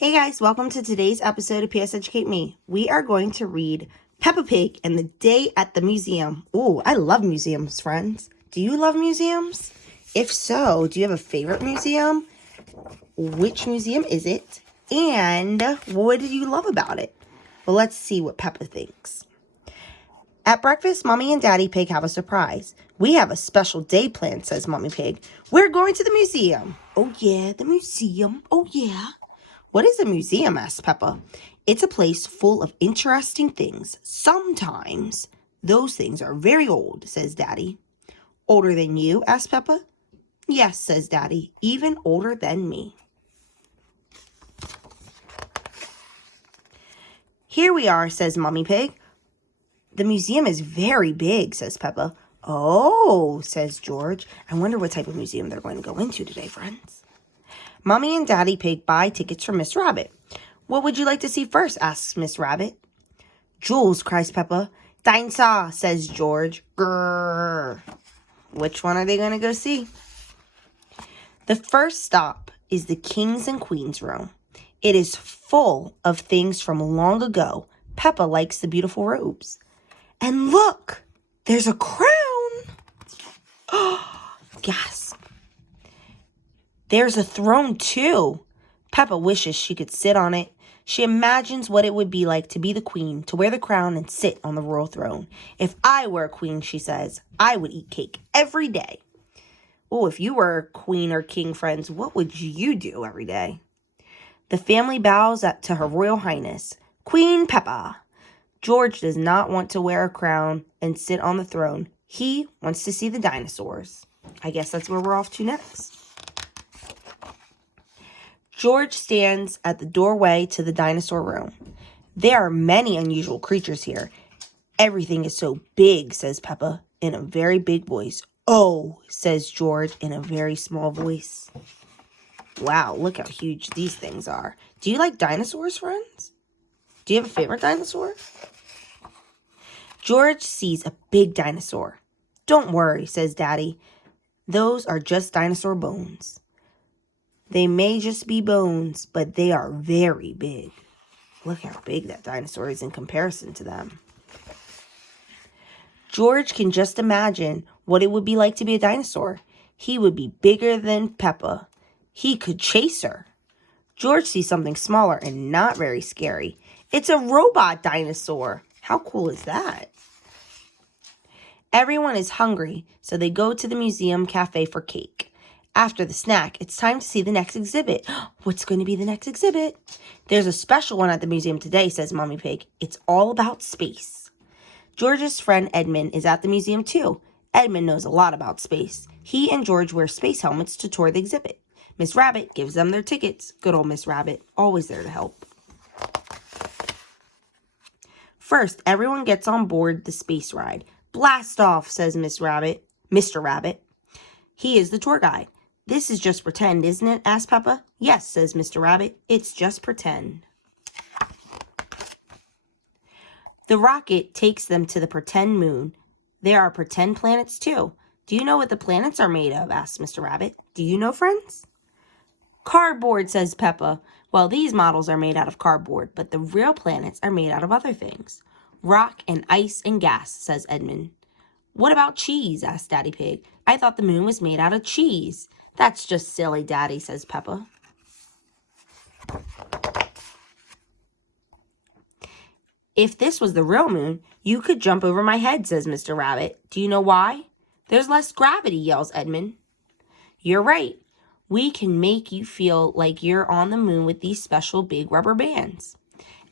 Hey guys, welcome to today's episode of PS Educate Me. We are going to read Peppa Pig and the Day at the Museum. Ooh, I love museums, friends. Do you love museums? If so, do you have a favorite museum? Which museum is it? And what did you love about it? Well, let's see what Peppa thinks. At breakfast, Mommy and Daddy Pig have a surprise. We have a special day planned, says Mommy Pig. We're going to the museum. Oh yeah, the museum. Oh yeah. What is a museum? Asked Peppa. It's a place full of interesting things. Sometimes those things are very old, says Daddy. Older than you? Asked Peppa. Yes, says Daddy, even older than me. Here we are, says Mommy Pig. The museum is very big, says Peppa. Oh, says George. I wonder what type of museum they're going to go into today, friends. Mommy and Daddy Pig buy tickets for Miss Rabbit. What would you like to see first? Asks Miss Rabbit. Jules, cries Peppa. Dinosaur, says George. Grrr. Which one are they going to go see? The first stop is the Kings and Queens room. It is full of things from long ago. Peppa likes the beautiful robes. And look, there's a crown. Gasp. There's a throne, too. Peppa wishes she could sit on it. She imagines what it would be like to be the queen, to wear the crown and sit on the royal throne. If I were a queen, she says, I would eat cake every day. Oh, if you were a queen or king, friends, what would you do every day? The family bows up to Her Royal Highness, Queen Peppa. George does not want to wear a crown and sit on the throne. He wants to see the dinosaurs. I guess that's where we're off to next. George stands at the doorway to the dinosaur room. There are many unusual creatures here. Everything is so big, says Peppa in a very big voice. Oh, says George in a very small voice. Wow, look how huge these things are. Do you like dinosaurs, friends? Do you have a favorite dinosaur? George sees a big dinosaur. Don't worry, says Daddy. Those are just dinosaur bones. They may just be bones, but they are very big. Look how big that dinosaur is in comparison to them. George can just imagine what it would be like to be a dinosaur. He would be bigger than Peppa. He could chase her. George sees something smaller and not very scary. It's a robot dinosaur. How cool is that? Everyone is hungry, so they go to the museum cafe for cake. After the snack, it's time to see the next exhibit. What's going to be the next exhibit? There's a special one at the museum today, says Mommy Pig. It's all about space. George's friend Edmund is at the museum too. Edmund knows a lot about space. He and George wear space helmets to tour the exhibit. Miss Rabbit gives them their tickets. Good old Miss Rabbit, always there to help. First, everyone gets on board the space ride. Blast off, says Mr. Rabbit. He is the tour guide. This is just pretend, isn't it? Asked Peppa. Yes, says Mr. Rabbit. It's just pretend. The rocket takes them to the pretend moon. There are pretend planets too. Do you know what the planets are made of? Asked Mr. Rabbit. Do you know, friends? Cardboard, says Peppa. Well, these models are made out of cardboard, but the real planets are made out of other things. Rock and ice and gas, says Edmund. What about cheese? Asked Daddy Pig. I thought the moon was made out of cheese. That's just silly, Daddy, says Peppa. If this was the real moon, you could jump over my head, says Mr. Rabbit. Do you know why? There's less gravity, yells Edmund. You're right. We can make you feel like you're on the moon with these special big rubber bands.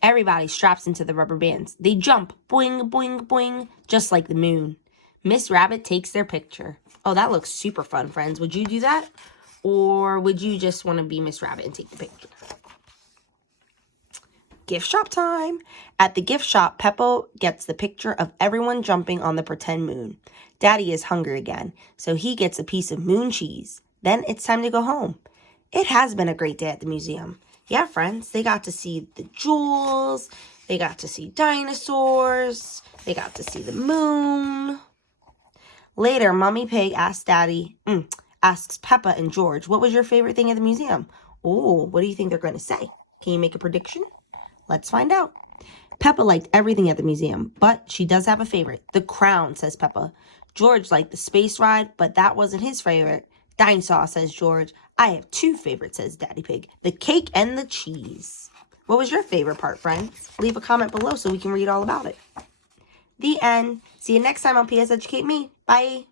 Everybody straps into the rubber bands. They jump, boing, boing, boing, just like the moon. Miss Rabbit takes their picture. Oh, that looks super fun, friends. Would you do that? Or would you just want to be Miss Rabbit and take the picture? Gift shop time. At the gift shop, Peppa gets the picture of everyone jumping on the pretend moon. Daddy is hungry again, so he gets a piece of moon cheese. Then it's time to go home. It has been a great day at the museum. Yeah, friends, they got to see the jewels. They got to see dinosaurs. They got to see the moon. Later, Mommy Pig asks Peppa and George, what was your favorite thing at the museum? Oh, what do you think they're going to say? Can you make a prediction? Let's find out. Peppa liked everything at the museum, but she does have a favorite. The crown, says Peppa. George liked the space ride, but that wasn't his favorite. Dinosaur, says George. I have 2 favorites, says Daddy Pig. The cake and the cheese. What was your favorite part, friends? Leave a comment below so we can read all about it. The end. See you next time on PS Educate Me. Bye.